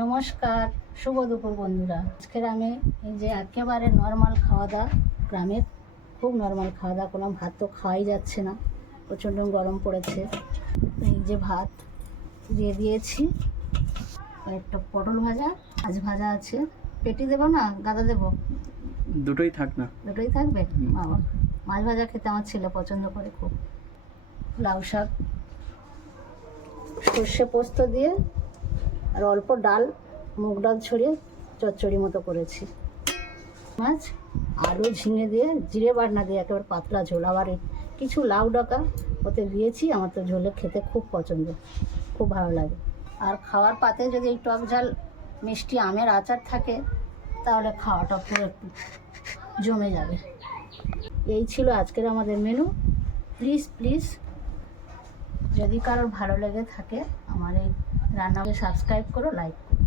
নমস্কার, শুভ দুপুর বন্ধুরা। আজকের আমি এই যে একেবারে নর্মাল খাওয়া দাওয়া, গ্রামের খুব নর্মাল খাওয়া দাওয়া করলাম। ভাত তো খাওয়াই যাচ্ছে না, প্রচণ্ড গরম পড়েছে। এই যে ভাত দিয়ে দিয়েছি, একটা পটল ভাজা, মাছ ভাজা আছে। পেটি দেবো না গাদা দেবো? দুটোই থাক না। দুটোই থাকবে। বাবা, মাছ ভাজা খেতে আমার ছেলে পছন্দ করে খুব। লাউ শাক, সর্ষে পোস্ত দিয়ে আর অল্প ডাল, মুগ ডাল ছড়িয়ে চচ্চড়ি মতো করেছি। মাছ, আলু, ঝিঙে দিয়ে জিরে বাটনা দিয়ে একেবারে পাতলা ঝোল। আবার কিছু লাউ ডাকা ওতে দিয়েছি। আমার তো ঝোলে খেতে খুব পছন্দ, খুব ভালো লাগে। আর খাওয়ার পাতে যদি একটু টক ঝাল মিষ্টি আমের আচার থাকে, তাহলে খাওয়াটা পুরো একটু জমে যাবে। এই ছিল আজকের আমাদের মেনু। প্লিজ যদি কারোর ভালো লেগে থাকে আমার এই রান্নাকে সাবস্ক্রাইব করো, লাইক করো।